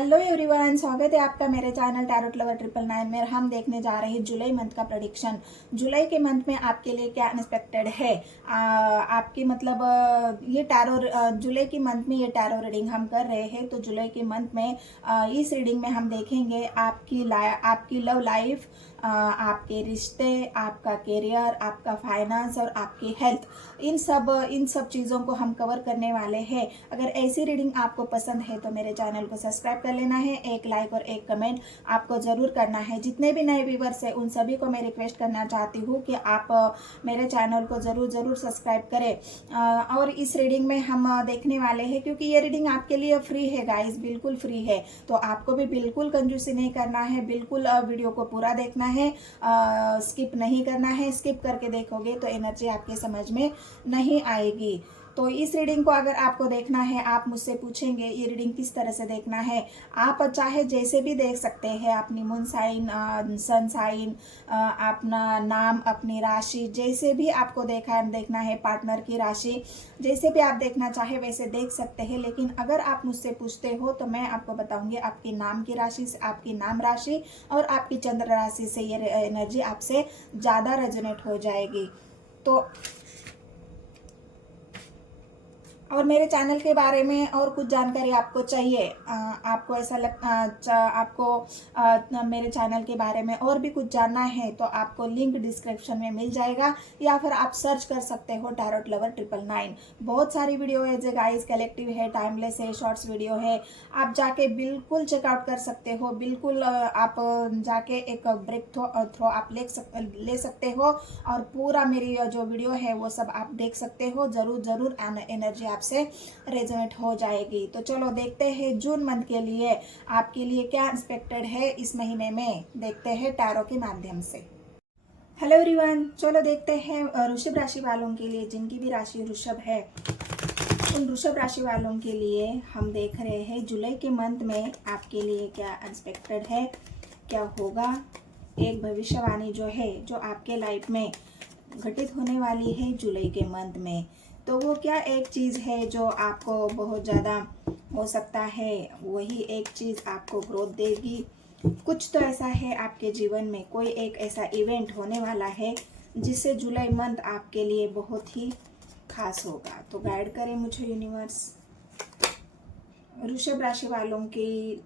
Hello everyone, स्वागत है आपका मेरे चैनल टैरोट लवर 999 में। हम देखने जा रहे हैं जुलाई मंथ का प्रेडिक्शन। जुलाई के मंथ में आपके लिए क्या अनएक्सपेक्टेड है। आपकी मतलब ये टैरो जुलाई के मंथ में ये टैरो रीडिंग हम कर रहे हैं। तो जुलाई के मंथ में इस रीडिंग में हम देखेंगे आपकी लव लाइफ, आपके रिश्ते, आपका करियर, आपका फाइनेंस और आपकी हेल्थ, इन सब चीज़ों को हम कवर करने वाले हैं। अगर ऐसी रीडिंग आपको पसंद है तो मेरे चैनल को सब्सक्राइब कर लेना है। एक लाइक और एक कमेंट आपको ज़रूर करना है। जितने भी नए व्यूवर्स हैं उन सभी को मैं रिक्वेस्ट करना चाहती हूँ कि आप मेरे चैनल को ज़रूर सब्सक्राइब करें। और इस रीडिंग में हम देखने वाले हैं, क्योंकि ये रीडिंग आपके लिए फ्री है गाइस, बिल्कुल फ्री है। तो आपको भी बिल्कुल कंजूसी नहीं करना है, बिल्कुल वीडियो को पूरा देखना है, स्किप नहीं करना है। स्किप करके देखोगे तो एनर्जी आपके समझ में नहीं आएगी। तो इस रीडिंग को अगर आपको देखना है, आप मुझसे पूछेंगे ये रीडिंग किस तरह से देखना है। आप चाहे जैसे भी देख सकते हैं, अपनी मून साइन, सन साइन, अपना नाम, अपनी राशि, जैसे भी आपको देखना है, पार्टनर की राशि, जैसे भी आप देखना चाहे वैसे देख सकते हैं। लेकिन अगर आप मुझसे पूछते हो तो मैं आपको बताऊंगी आपकी नाम की राशि से, आपकी नाम राशि और आपकी चंद्र राशि से ये एनर्जी आपसे ज़्यादा रेजोनेट हो जाएगी। तो और मेरे चैनल के बारे में और कुछ जानकारी आपको चाहिए, आपको ऐसा आपको मेरे चैनल के बारे में और भी कुछ जानना है तो आपको लिंक डिस्क्रिप्शन में मिल जाएगा, या फिर आप सर्च कर सकते हो टैरोट लवर 999। बहुत सारी वीडियो है जो गाइस कलेक्टिव है, टाइमलेस है, शॉर्ट्स वीडियो है। आप जाके बिल्कुल चेकआउट कर सकते हो, बिल्कुल आप जाके एक ब्रेक थ्रो आप ले सकते हो और पूरा मेरी जो वीडियो है वो सब आप देख सकते हो। जरूर एनर्जी से रेजोनेट हो जाएगी। तो चलो देखते हैं जून मंथ के लिए आपके लिए क्या एक्सपेक्टेड है इस महीने में, देखते हैं टैरो के माध्यम से। हेलो एवरीवन, चलो देखते हैं वृषभ राशि वालों के लिए, जिनकी भी राशि वृषभ है, उन वृषभ राशि वालों के लिए हम देख रहे हैं जुलाई के मंथ में आपके लिए क्या एक्सपेक्टेड है, क्या होगा। एक भविष्यवाणी जो है जो आपके लाइफ में घटित होने वाली है जुलाई के मंथ में, तो वो क्या एक चीज़ है जो आपको बहुत ज़्यादा हो सकता है वही एक चीज़ आपको ग्रोथ देगी। कुछ तो ऐसा है आपके जीवन में, कोई एक ऐसा इवेंट होने वाला है जिससे जुलाई मंथ आपके लिए बहुत ही खास होगा। तो गाइड करें मुझे यूनिवर्स, वृषभ राशि वालों के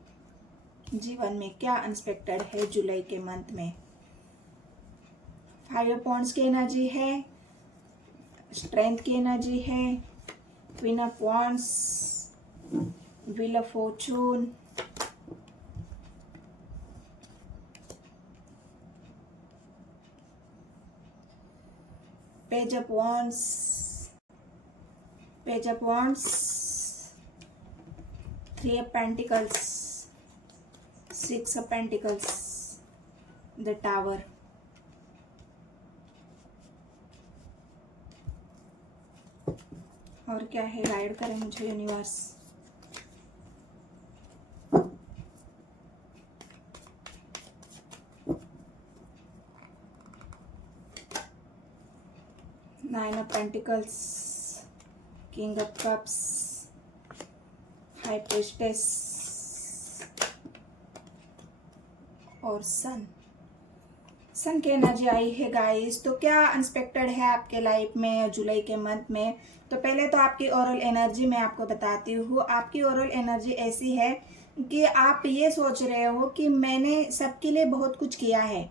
जीवन में क्या अनएक्सपेक्टेड है जुलाई के मंथ में। 5 पॉइंट्स की एनर्जी है, स्ट्रेंथ की एनर्जी है, queen of wands, wheel of Fortune, page of wands, page of wands, 3 of pentacles, 6 of pentacles, the tower. और क्या है, गाइड करें मुझे universe. Nine of pentacles, king of cups, high priestess और सन की एनर्जी आई है गाइस। तो क्या अनएक्सपेक्टेड है आपके लाइफ में जुलाई के मंथ में। तो पहले तो आपकी ओरल एनर्जी मैं आपको बताती हूँ। आपकी ओरल एनर्जी ऐसी है कि आप ये सोच रहे हो कि मैंने सबके लिए बहुत कुछ किया है,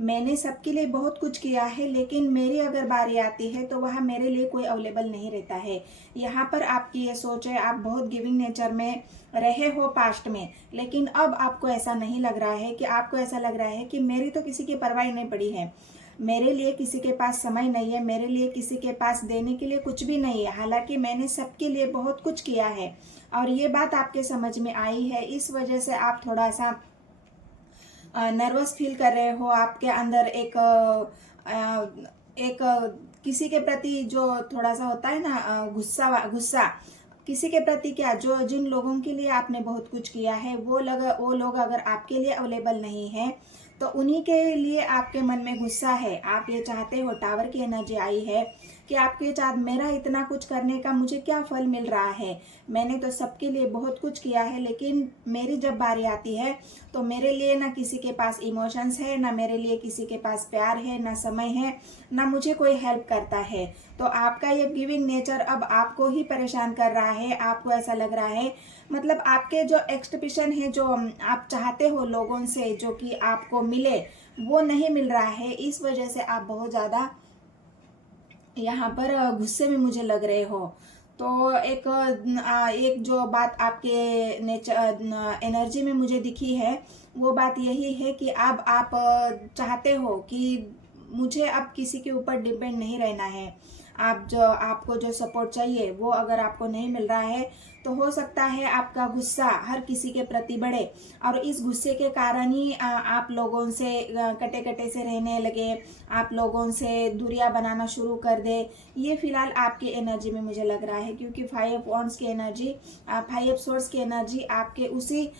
मैंने सबके लिए बहुत कुछ किया है, लेकिन मेरी अगर बारी आती है तो वहाँ मेरे लिए कोई अवेलेबल नहीं रहता है। यहाँ पर आपकी ये सोच है, आप बहुत गिविंग नेचर में रहे हो पास्ट में, लेकिन अब आपको ऐसा नहीं लग रहा है, कि आपको ऐसा लग रहा है कि मेरी तो किसी की परवाह नहीं पड़ी है, मेरे लिए किसी के पास समय नहीं है, मेरे लिए किसी के पास देने के लिए कुछ भी नहीं है, हालांकि मैंने सबके लिए बहुत कुछ किया है। और ये बात आपके समझ में आई है, इस वजह से आप थोड़ा सा नर्वस फील कर रहे हो। आपके अंदर एक किसी के प्रति जो थोड़ा सा होता है ना, गुस्सा किसी के प्रति, क्या जो जिन लोगों के लिए आपने बहुत कुछ किया है वो लोग अगर आपके लिए अवेलेबल नहीं है तो उन्हीं के लिए आपके मन में गुस्सा है। आप ये चाहते हो, टावर की एनर्जी आई है कि आपको ये चाह मेरा इतना कुछ करने का मुझे क्या फल मिल रहा है, मैंने तो सबके लिए बहुत कुछ किया है, लेकिन मेरी जब बारी आती है तो मेरे लिए ना किसी के पास इमोशंस है, ना मेरे लिए किसी के पास प्यार है, ना समय है, ना मुझे कोई हेल्प करता है। तो आपका ये गिविंग नेचर अब आपको ही परेशान कर रहा है। आपको ऐसा लग रहा है, मतलब आपके जो एक्सपेक्टेशन है, जो आप चाहते हो लोगों से जो कि आपको मिले, वो नहीं मिल रहा है। इस वजह से आप बहुत ज़्यादा यहाँ पर गुस्से में मुझे लग रहे हो। तो एक जो बात आपके नेचर एनर्जी में मुझे दिखी है, वो बात यही है कि अब आप चाहते हो कि मुझे अब किसी के ऊपर डिपेंड नहीं रहना है। आपको जो सपोर्ट चाहिए वो अगर आपको नहीं मिल रहा है, तो हो सकता है आपका गुस्सा हर किसी के प्रति बढ़े, और इस गुस्से के कारण ही आप लोगों से कटे कटे से रहने लगे, आप लोगों से दूरियां बनाना शुरू कर दे। ये फिलहाल आपकी एनर्जी में मुझे लग रहा है, क्योंकि 5 ऑफ वॉन्ड्स की एनर्जी, 5 ऑफ सोर्ड्स की एनर्जी आपके उसी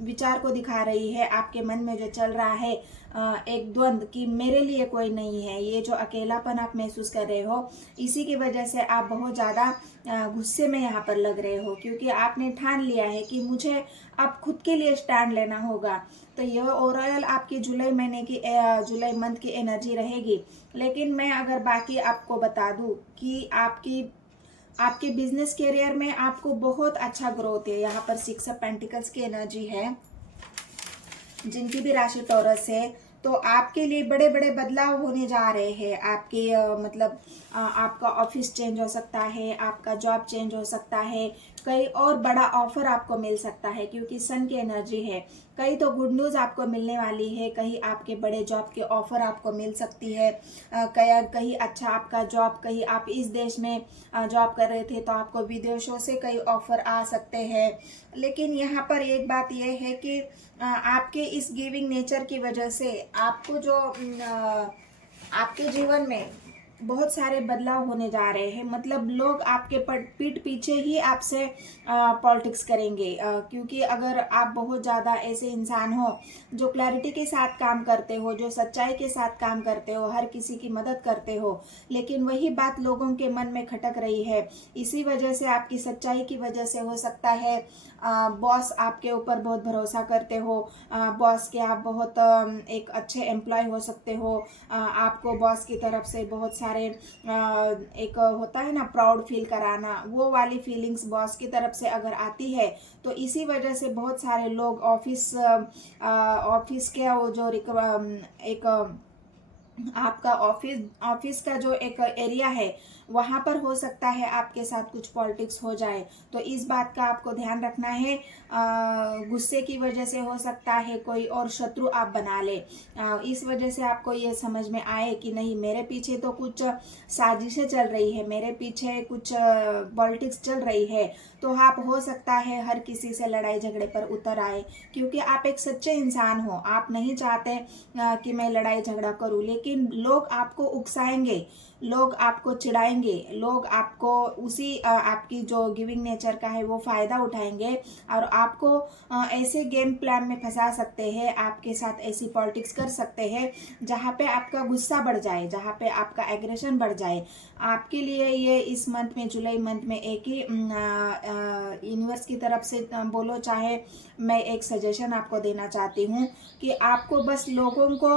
विचार को दिखा रही है। आपके मन में जो चल रहा है एक द्वंद कि मेरे लिए कोई नहीं है, ये जो अकेलापन आप महसूस कर रहे हो, इसी की वजह से आप बहुत ज़्यादा गुस्से में यहाँ पर लग रहे हो, क्योंकि आपने ठान लिया है कि मुझे अब खुद के लिए स्टैंड लेना होगा। तो ये ओवरऑल आपकी जुलाई मंथ की एनर्जी रहेगी। लेकिन मैं अगर बाकी आपको बता दूं कि आपके बिजनेस करियर में आपको बहुत अच्छा ग्रोथ है। यहाँ पर 6 ऑफ पेंटिकल्स की एनर्जी है। जिनकी भी राशि टॉरस है, तो आपके लिए बड़े बड़े बदलाव होने जा रहे हैं। आपके आपका ऑफिस चेंज हो सकता है, आपका जॉब चेंज हो सकता है, कई और बड़ा ऑफर आपको मिल सकता है, क्योंकि सन की एनर्जी है। कहीं तो गुड न्यूज़ आपको मिलने वाली है, कहीं आपके बड़े जॉब के ऑफर आपको मिल सकती है, कहीं अच्छा आपका जॉब, कहीं आप इस देश में जॉब कर रहे थे तो आपको विदेशों से कई ऑफर आ सकते हैं। लेकिन यहाँ पर एक बात यह है कि आपके इस गिविंग नेचर की वजह से आपको जो आपके जीवन में बहुत सारे बदलाव होने जा रहे हैं। मतलब लोग आपके पीठ पीछे ही आपसे पॉलिटिक्स करेंगे, क्योंकि अगर आप बहुत ज़्यादा ऐसे इंसान हो जो क्लैरिटी के साथ काम करते हो, जो सच्चाई के साथ काम करते हो, हर किसी की मदद करते हो, लेकिन वही बात लोगों के मन में खटक रही है। इसी वजह से, आपकी सच्चाई की वजह से हो सकता है बॉस आपके ऊपर बहुत भरोसा करते हो, बॉस के आप बहुत एक अच्छे एम्प्लॉय हो सकते हो, आपको बॉस की तरफ से बहुत सारे एक होता है ना प्राउड फील कराना, वो वाली फीलिंग्स बॉस की तरफ से अगर आती है, तो इसी वजह से बहुत सारे लोग ऑफिस के वो जो एक आपका ऑफिस का जो एक एरिया है, वहाँ पर हो सकता है आपके साथ कुछ पॉलिटिक्स हो जाए। तो इस बात का आपको ध्यान रखना है। गुस्से की वजह से हो सकता है कोई और शत्रु आप बना ले, इस वजह से आपको ये समझ में आए कि नहीं, मेरे पीछे तो कुछ साजिशें चल रही है, मेरे पीछे कुछ पॉलिटिक्स चल रही है। तो आप हो सकता है हर किसी से लड़ाई झगड़े पर उतर आए, क्योंकि आप एक सच्चे इंसान हो। आप नहीं चाहते कि मैं लड़ाई झगड़ा करूं, लेकिन लोग आपको उकसाएंगे, लोग आपको चिढ़ाएंगे, लोग आपको उसी आपकी जो गिविंग नेचर का है वो फायदा उठाएंगे, और आपको ऐसे गेम प्लान में फंसा सकते हैं, आपके साथ ऐसी पॉलिटिक्स कर सकते हैं जहाँ पे आपका गुस्सा बढ़ जाए, जहाँ पे आपका एग्रेशन बढ़ जाए। आपके लिए ये इस मंथ में, जुलाई मंथ में, एक ही यूनिवर्स की तरफ से बोलो चाहे मैं एक सजेशन आपको देना चाहती हूँ कि आपको बस लोगों को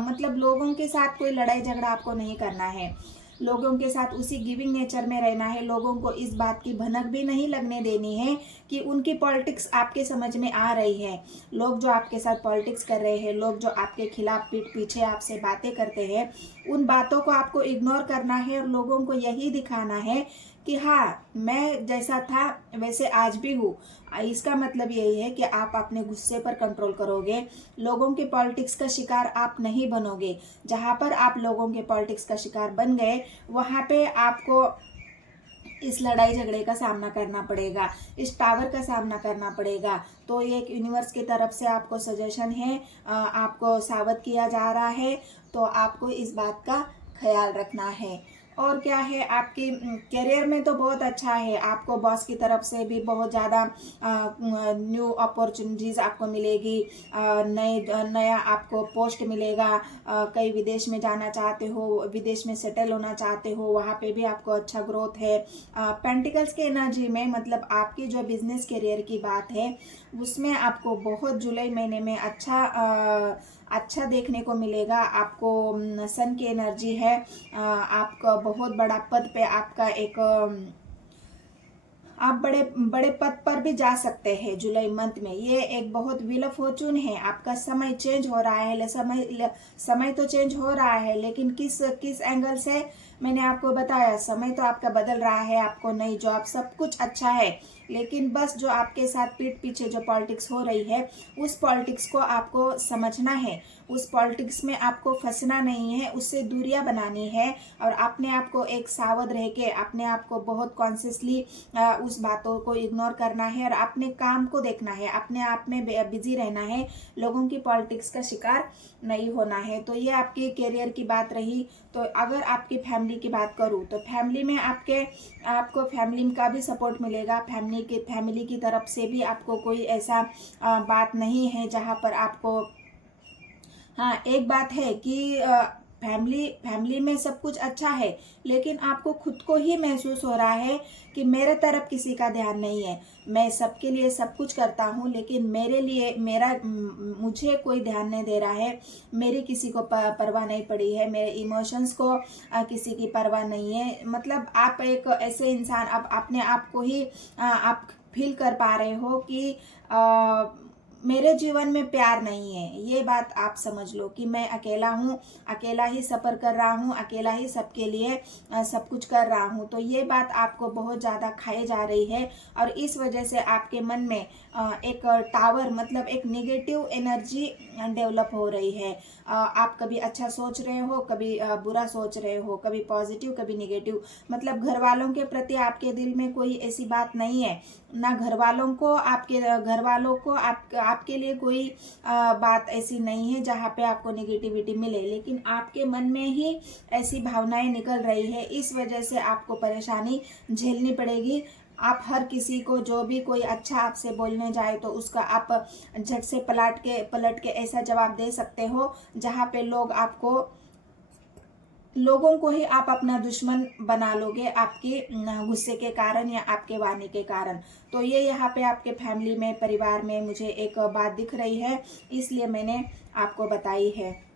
मतलब लोगों के साथ कोई लड़ाई झगड़ा आपको नहीं करना है, लोगों के साथ उसी गिविंग नेचर में रहना है। लोगों को इस बात की भनक भी नहीं लगने देनी है कि उनकी पॉलिटिक्स आपके समझ में आ रही है। लोग जो आपके साथ पॉलिटिक्स कर रहे हैं, लोग जो आपके खिलाफ पीठ पीछे आपसे बातें करते हैं, उन बातों को आपको इग्नोर करना है, और लोगों को यही दिखाना है कि हाँ, मैं जैसा था वैसे आज भी हूँ। इसका मतलब यही है कि आप अपने गुस्से पर कंट्रोल करोगे, लोगों के पॉलिटिक्स का शिकार आप नहीं बनोगे। जहाँ पर आप लोगों के पॉलिटिक्स का शिकार बन गए, वहाँ पे आपको इस लड़ाई झगड़े का सामना करना पड़ेगा, इस टावर का सामना करना पड़ेगा। तो ये एक यूनिवर्स की तरफ से आपको सजेशन है, आपको सावध किया जा रहा है, तो आपको इस बात का ख्याल रखना है। और क्या है, आपकी करियर में तो बहुत अच्छा है, आपको बॉस की तरफ से भी बहुत ज़्यादा न्यू अपॉर्चुनिटीज़ आपको मिलेगी, नया आपको पोस्ट मिलेगा, कई विदेश में जाना चाहते हो, विदेश में सेटल होना चाहते हो, वहाँ पे भी आपको अच्छा ग्रोथ है। पेंटिकल्स के एनर्जी में मतलब आपकी जो बिजनेस करियर की बात है उसमें आपको बहुत जुलाई महीने में अच्छा देखने को मिलेगा। आपको सन की एनर्जी है, आपका बहुत बड़ा पद पे आपका एक आप बड़े बड़े पद पर भी जा सकते हैं जुलाई मंथ में। ये एक बहुत व्हील ऑफ फॉर्चून है। आपका समय चेंज हो रहा है, समय तो चेंज हो रहा है, लेकिन किस किस एंगल से, मैंने आपको बताया समय तो आपका बदल रहा है, आपको नई जॉब सब कुछ अच्छा है, लेकिन बस जो आपके साथ पीठ पीछे जो पॉलिटिक्स हो रही है उस पॉलिटिक्स को आपको समझना है, उस पॉलिटिक्स में आपको फंसना नहीं है, उससे दूरियां बनानी है और अपने आप को एक सावध रह के अपने आप को बहुत कॉन्शियसली उस बातों को इग्नोर करना है और अपने काम को देखना है, अपने आप में बिजी रहना है, लोगों की पॉलिटिक्स का शिकार नहीं होना है। तो ये आपकी करियर की बात रही। तो अगर आपकी फैमिली की बात करूँ तो फैमिली में आपको फैमिली का भी सपोर्ट मिलेगा, फैमिली की तरफ से भी आपको कोई ऐसा बात नहीं है जहाँ पर आपको, हाँ एक बात है कि फैमिली में सब कुछ अच्छा है, लेकिन आपको खुद को ही महसूस हो रहा है कि मेरे तरफ किसी का ध्यान नहीं है, मैं सबके लिए सब कुछ करता हूँ लेकिन मेरे लिए मुझे कोई ध्यान नहीं दे रहा है, मेरी किसी को परवाह नहीं पड़ी है, मेरे इमोशंस को किसी की परवाह नहीं है। मतलब आप एक ऐसे इंसान, आप अपने आप को ही आप फील कर पा रहे हो कि मेरे जीवन में प्यार नहीं है। ये बात आप समझ लो कि मैं अकेला हूँ, अकेला ही सफ़र कर रहा हूँ, अकेला ही सबके लिए सब कुछ कर रहा हूँ। तो ये बात आपको बहुत ज़्यादा खाई जा रही है और इस वजह से आपके मन में एक टावर मतलब एक नेगेटिव एनर्जी डेवलप हो रही है। आप कभी अच्छा सोच रहे हो, कभी बुरा सोच रहे हो, कभी पॉजिटिव कभी नेगेटिव। मतलब घर वालों के प्रति आपके दिल में कोई ऐसी बात नहीं है, ना घर वालों को आपके लिए कोई बात ऐसी नहीं है जहाँ पे आपको नेगेटिविटी मिले, लेकिन आपके मन में ही ऐसी भावनाएं निकल रही है। इस वजह से आपको परेशानी झेलनी पड़ेगी। आप हर किसी को, जो भी कोई अच्छा आपसे बोलने जाए तो उसका आप झट से पलट के ऐसा जवाब दे सकते हो जहाँ पे लोगों को ही आप अपना दुश्मन बना लोगे आपके गुस्से के कारण या आपके वाणी के कारण। तो ये यहाँ पे आपके फैमिली में, परिवार में मुझे एक बात दिख रही है, इसलिए मैंने आपको बताई है।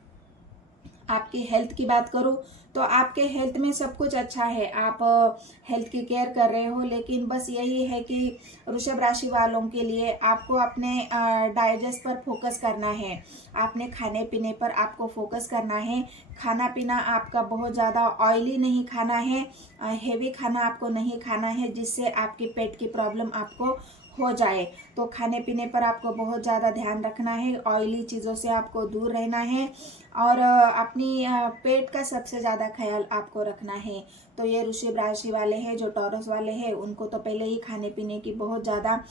आपकी हेल्थ की बात करूँ तो आपके हेल्थ में सब कुछ अच्छा है, आप हेल्थ की केयर कर रहे हो, लेकिन बस यही है कि वृषभ राशि वालों के लिए आपको अपने डाइजेस्ट पर फोकस करना है, आपने खाने पीने पर आपको फोकस करना है। खाना पीना आपका बहुत ज़्यादा ऑयली नहीं खाना है, हेवी खाना आपको नहीं खाना है जिससे आपके पेट की प्रॉब्लम आपको हो जाए। तो खाने पीने पर आपको बहुत ज़्यादा ध्यान रखना है, ऑयली चीज़ों से आपको दूर रहना है और अपनी पेट का सबसे ज़्यादा ख्याल आपको रखना है। तो ये वृषभ राशि वाले हैं, जो टॉरस वाले हैं, उनको तो पहले ही खाने पीने की बहुत ज़्यादा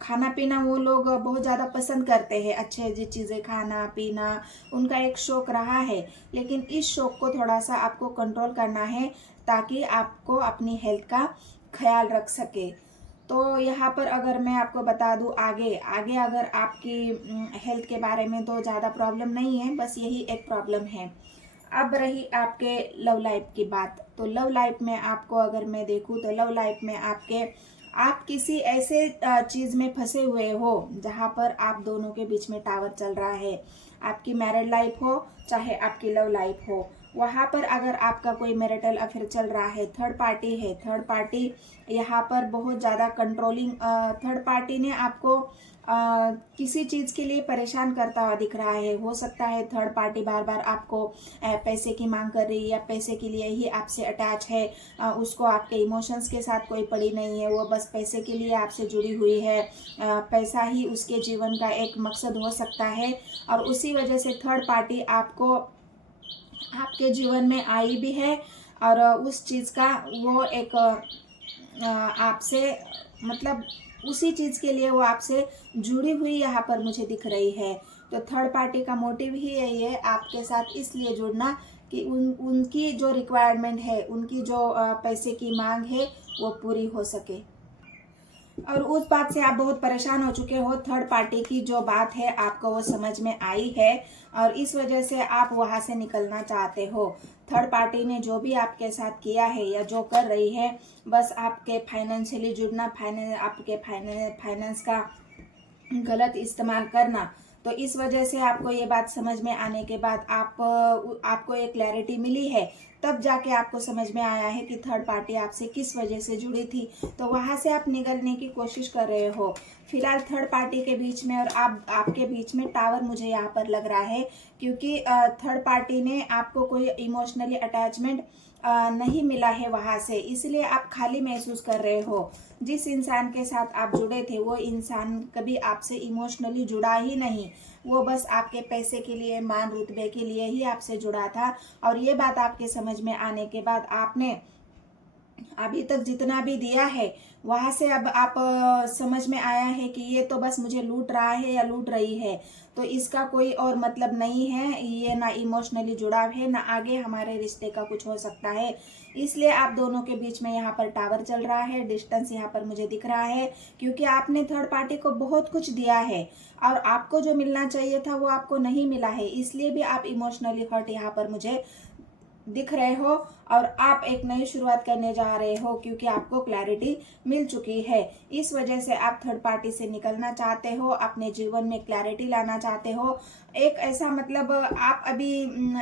खाना पीना वो लोग बहुत ज़्यादा पसंद करते हैं, अच्छे चीज़ें खाना पीना उनका एक शौक रहा है, लेकिन इस शौक को थोड़ा सा आपको कंट्रोल करना है ताकि आपको अपनी हेल्थ का ख्याल रख सके। तो यहाँ पर अगर मैं आपको बता दूँ आगे अगर आपकी हेल्थ के बारे में तो ज़्यादा प्रॉब्लम नहीं है, बस यही एक प्रॉब्लम है। अब रही आपके लव लाइफ की बात, तो लव लाइफ में आपको अगर मैं देखूँ तो लव लाइफ में आप किसी ऐसे चीज़ में फंसे हुए हो जहाँ पर आप दोनों के बीच में टावर चल रहा है। आपकी मैरिड लाइफ हो चाहे आपकी लव लाइफ हो, वहाँ पर अगर आपका कोई मैरिटल अफेयर चल रहा है, थर्ड पार्टी है, थर्ड पार्टी यहाँ पर बहुत ज़्यादा कंट्रोलिंग, थर्ड पार्टी ने आपको किसी चीज़ के लिए परेशान करता हुआ दिख रहा है। हो सकता है थर्ड पार्टी बार बार आपको पैसे की मांग कर रही है या पैसे के लिए ही आपसे अटैच है, उसको आपके इमोशंस के साथ कोई पड़ी नहीं है, वो बस पैसे के लिए आपसे जुड़ी हुई है, पैसा ही उसके जीवन का एक मकसद हो सकता है और उसी वजह से थर्ड पार्टी आपके जीवन में आई भी है और उस चीज़ का वो एक आपसे मतलब उसी चीज़ के लिए वो आपसे जुड़ी हुई यहाँ पर मुझे दिख रही है। तो थर्ड पार्टी का मोटिव ही यही है आपके साथ इसलिए जुड़ना कि उनकी जो रिक्वायरमेंट है, उनकी जो पैसे की मांग है वो पूरी हो सके। और उस बात से आप बहुत परेशान हो चुके हो, थर्ड पार्टी की जो बात है आपको वो समझ में आई है और इस वजह से आप वहां से निकलना चाहते हो। थर्ड पार्टी ने जो भी आपके साथ किया है या जो कर रही है, बस आपके फाइनेंशियली जुड़ना, आपके फाइनेंस का गलत इस्तेमाल करना। तो इस वजह से आपको ये बात समझ में आने के बाद आपको एक क्लैरिटी मिली है, तब जाके आपको समझ में आया है कि थर्ड पार्टी आपसे किस वजह से जुड़ी थी। तो वहां से आप निकलने की कोशिश कर रहे हो। फिलहाल थर्ड पार्टी के बीच में और आपके बीच में टावर मुझे यहाँ पर लग रहा है, क्योंकि थर्ड पार्टी ने आपको कोई इमोशनली अटैचमेंट नहीं मिला है वहां से, इसलिए आप खाली महसूस कर रहे हो। जिस इंसान के साथ आप जुड़े थे वो इंसान कभी आपसे इमोशनली जुड़ा ही नहीं, वो बस आपके पैसे के लिए, मान रुतबे के लिए ही आपसे जुड़ा था। और ये बात आपके समझ में आने के बाद आपने अभी तक जितना भी दिया है वहां से अब आप समझ में आया है कि ये तो बस मुझे लूट रहा है या लूट रही है, तो इसका कोई और मतलब नहीं है, ये ना इमोशनली जुड़ाव है, ना आगे हमारे रिश्ते का कुछ हो सकता है। इसलिए आप दोनों के बीच में यहाँ पर टावर चल रहा है, डिस्टेंस यहाँ पर मुझे दिख रहा है, क्योंकि आपने थर्ड पार्टी को बहुत कुछ दिया है और आपको जो मिलना चाहिए था वो आपको नहीं मिला है, इसलिए भी आप इमोशनली हर्ट यहाँ पर मुझे दिख रहे हो और आप एक नई शुरुआत करने जा रहे हो, क्योंकि आपको क्लैरिटी मिल चुकी है। इस वजह से आप थर्ड पार्टी से निकलना चाहते हो, अपने जीवन में क्लैरिटी लाना चाहते हो। एक ऐसा मतलब आप अभी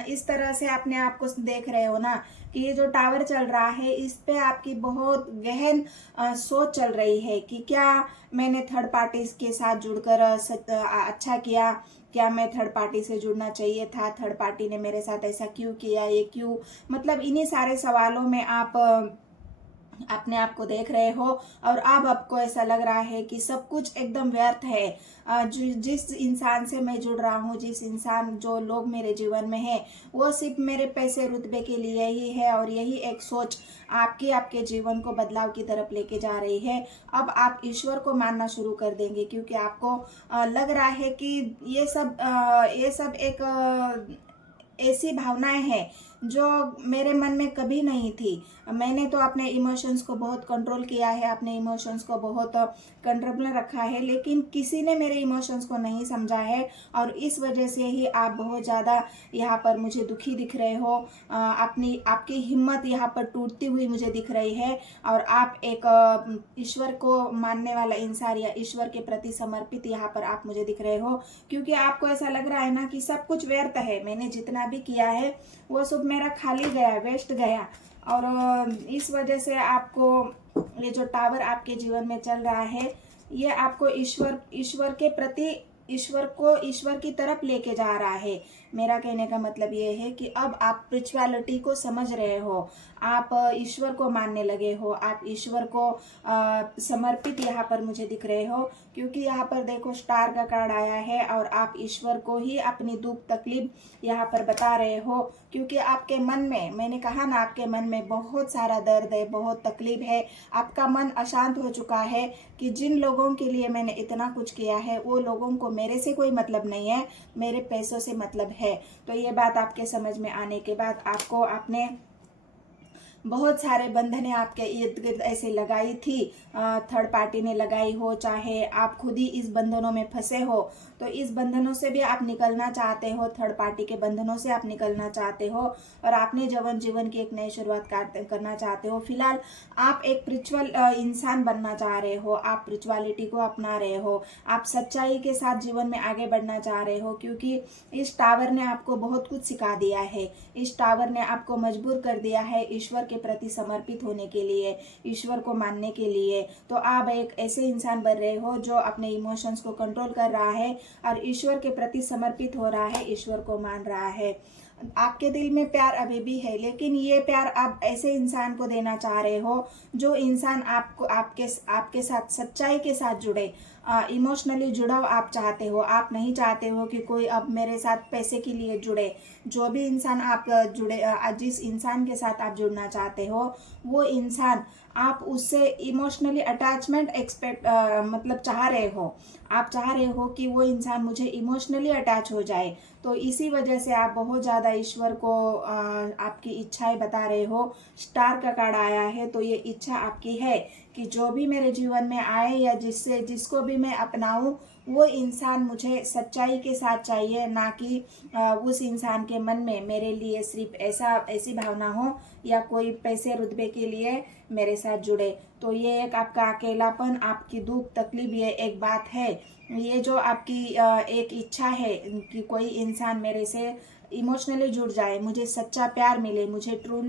इस तरह से अपने आप को देख रहे हो ना कि ये जो टावर चल रहा है इस पे आपकी बहुत गहन सोच चल रही है कि क्या मैंने थर्ड पार्टी के साथ जुड़कर अच्छा किया, क्या मैं थर्ड पार्टी से जुड़ना चाहिए था, थर्ड पार्टी ने मेरे साथ ऐसा क्यों किया, ये क्यों, मतलब इन्हीं सारे सवालों में आप अपने आप को देख रहे हो और अब आपको ऐसा लग रहा है कि सब कुछ एकदम व्यर्थ है। जिस इंसान से मैं जुड़ रहा हूँ, जिस इंसान जो लोग मेरे जीवन में है, वो सिर्फ मेरे पैसे रुतबे के लिए ही है और यही एक सोच आपके जीवन को बदलाव की तरफ लेके जा रही है। अब आप ईश्वर को मानना शुरू कर देंगे, क्योंकि आपको लग रहा है कि ये सब एक ऐसी भावनाएं हैं जो मेरे मन में कभी नहीं थी। मैंने तो अपने इमोशंस को बहुत कंट्रोल किया है, अपने इमोशंस को बहुत कंट्रोल में रखा है, लेकिन किसी ने मेरे इमोशंस को नहीं समझा है और इस वजह से ही आप बहुत ज़्यादा यहाँ पर मुझे दुखी दिख रहे हो। आपकी हिम्मत यहाँ पर टूटती हुई मुझे दिख रही है और आप एक ईश्वर को मानने वाला इंसान या ईश्वर के प्रति समर्पित यहाँ पर आप मुझे दिख रहे हो, क्योंकि आपको ऐसा लग रहा है ना कि सब कुछ व्यर्थ है, मैंने जितना भी किया है वो सब मेरा खाली गया, वेस्ट गया। और इस वजह से आपको ये जो टावर आपके जीवन में चल रहा है ये आपको ईश्वर के प्रति, ईश्वर की तरफ लेके जा रहा है। मेरा कहने का मतलब ये है कि अब आप स्पिरिचुअलिटी को समझ रहे हो, आप ईश्वर को मानने लगे हो, आप ईश्वर को समर्पित यहाँ पर मुझे दिख रहे हो, क्योंकि यहाँ पर देखो स्टार का कार्ड आया है और आप ईश्वर को ही अपनी दुख तकलीफ यहाँ पर बता रहे हो, क्योंकि आपके मन में, मैंने कहा ना, आपके मन में बहुत सारा दर्द है, बहुत तकलीफ है, आपका मन अशांत हो चुका है कि जिन लोगों के लिए मैंने इतना कुछ किया है वो लोगों को मेरे से कोई मतलब नहीं है, मेरे पैसों से मतलब है। तो ये बात आपके समझ में आने के बाद आपको अपने बहुत सारे बंधने आपके इर्द गिर्द ऐसे लगाई थी, थर्ड पार्टी ने लगाई हो, चाहे आप खुद ही इस बंधनों में फंसे हो, तो इस बंधनों से भी आप निकलना चाहते हो, थर्ड पार्टी के बंधनों से आप निकलना चाहते हो और आपने जीवन की एक नई शुरुआत करना चाहते हो। फिलहाल आप एक स्पिरिचुअल इंसान बनना चाह रहे हो, आप स्पिरिचुअलिटी को अपना रहे हो, आप सच्चाई के साथ जीवन में आगे बढ़ना चाह रहे हो, क्योंकि इस टावर ने आपको बहुत कुछ सिखा दिया है, इस टावर ने आपको मजबूर कर दिया है ईश्वर के प्रति समर्पित होने के लिए, ईश्वर को मानने के लिए। तो आप एक ऐसे इंसान बन रहे हो जो अपने इमोशंस को कंट्रोल कर रहा है और ईश्वर के प्रति समर्पित हो रहा है, ईश्वर को मान रहा है। आपके दिल में प्यार अभी भी है, लेकिन ये प्यार आप ऐसे इंसान को देना चाह रहे हो जो इंसान आपको आपके साथ सच्चाई के साथ जुड़े, इमोशनली जुड़ाव आप चाहते हो। आप नहीं चाहते हो कि कोई अब मेरे साथ पैसे के लिए जुड़े। जो भी इंसान आप जुड़े, जिस इंसान के साथ आप जुड़ना चाहते हो वो इंसान आप उससे इमोशनली अटैचमेंट मतलब चाह रहे हो, आप चाह रहे हो कि वो इंसान मुझे इमोशनली अटैच हो जाए। तो इसी वजह से आप बहुत ज़्यादा ईश्वर को आपकी इच्छाएं बता रहे हो। स्टार का कार्ड आया है, तो ये इच्छा आपकी है कि जो भी मेरे जीवन में आए या जिसको भी मैं अपनाऊं, वो इंसान मुझे सच्चाई के साथ चाहिए, ना कि उस इंसान के मन में मेरे लिए सिर्फ ऐसी भावना हो या कोई पैसे रुतबे के लिए मेरे साथ जुड़े। तो ये एक आपका अकेलापन, आपकी दुख तकलीफ, ये एक बात है। ये जो आपकी एक इच्छा है कि कोई इंसान मेरे से इमोशनली जुड़ जाए, मुझे सच्चा प्यार मिले, मुझे ट्रू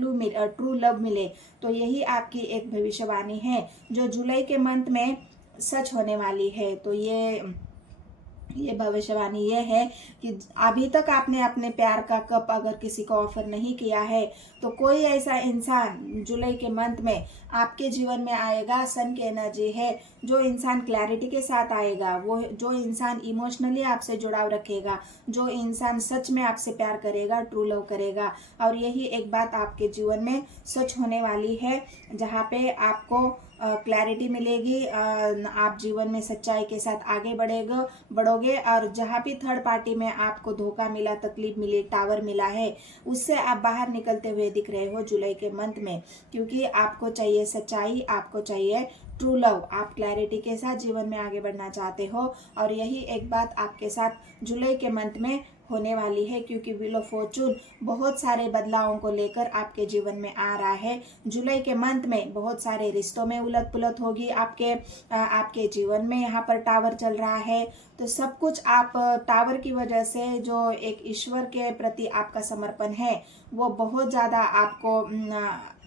लव मिले, तो यही आपकी एक भविष्यवाणी है जो जुलाई के मंथ में सच होने वाली है। तो ये भविष्यवाणी ये है कि अभी तक आपने अपने प्यार का कप अगर किसी को ऑफर नहीं किया है, तो कोई ऐसा इंसान जुलाई के मंथ में आपके जीवन में आएगा। सन की एनर्जी है, जो इंसान क्लैरिटी के साथ आएगा, वो जो इंसान इमोशनली आपसे जुड़ाव रखेगा, जो इंसान सच में आपसे प्यार करेगा, ट्रू लव करेगा। और यही एक बात आपके जीवन में सच होने वाली है, जहाँ पे आपको क्लैरिटी मिलेगी, आप जीवन में सच्चाई के साथ आगे बढ़ोगे। और जहाँ भी थर्ड पार्टी में आपको धोखा मिला, तकलीफ मिली, टावर मिला है, उससे आप बाहर निकलते हुए दिख रहे हो जुलाई के मंथ में, क्योंकि आपको चाहिए सच्चाई, आपको चाहिए ट्रू लव, आप क्लैरिटी के साथ जीवन में आगे बढ़ना चाहते हो। और यही एक बात आपके साथ जुलाई के मंथ में होने वाली है, क्योंकि व्हील ऑफ फॉर्चून बहुत सारे बदलावों को लेकर आपके जीवन में आ रहा है। जुलाई के मंथ में बहुत सारे रिश्तों में उलट पुलट होगी आपके जीवन में। यहाँ पर टावर चल रहा है, तो सब कुछ आप टावर की वजह से जो एक ईश्वर के प्रति आपका समर्पण है, वो बहुत ज़्यादा आपको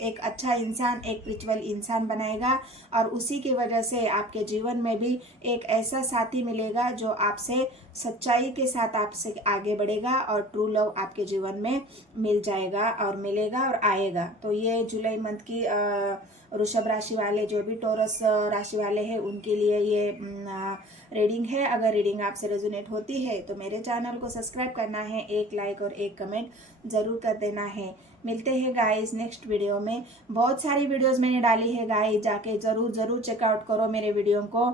एक अच्छा इंसान, एक स्पिरिचुअल इंसान बनाएगा। और उसी की वजह से आपके जीवन में भी एक ऐसा साथी मिलेगा जो आपसे सच्चाई के साथ आपसे आगे बढ़ेगा, और ट्रू लव आपके जीवन में मिल जाएगा और मिलेगा और आएगा। तो ये जुलाई मंथ की वृषभ राशि वाले, जो भी टॉरस राशि वाले हैं, उनके लिए ये रीडिंग है। अगर रीडिंग आपसे रेजोनेट होती है तो मेरे चैनल को सब्सक्राइब करना है, एक लाइक और एक कमेंट ज़रूर कर देना है। मिलते हैं गाइस नेक्स्ट वीडियो में। बहुत सारी वीडियोस मैंने डाली है गाइस, जाके ज़रूर चेकआउट करो मेरे वीडियो को।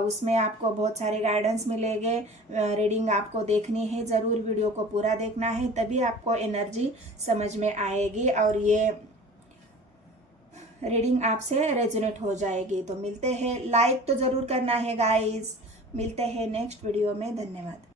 उसमें आपको बहुत सारे गाइडेंस मिलेंगे। रीडिंग आपको देखनी है, ज़रूर वीडियो को पूरा देखना है, तभी आपको एनर्जी समझ में आएगी और ये रीडिंग आपसे रेजोनेट हो जाएगी। तो मिलते हैं, लाइक तो ज़रूर करना है गाइस। मिलते हैं नेक्स्ट वीडियो में, धन्यवाद।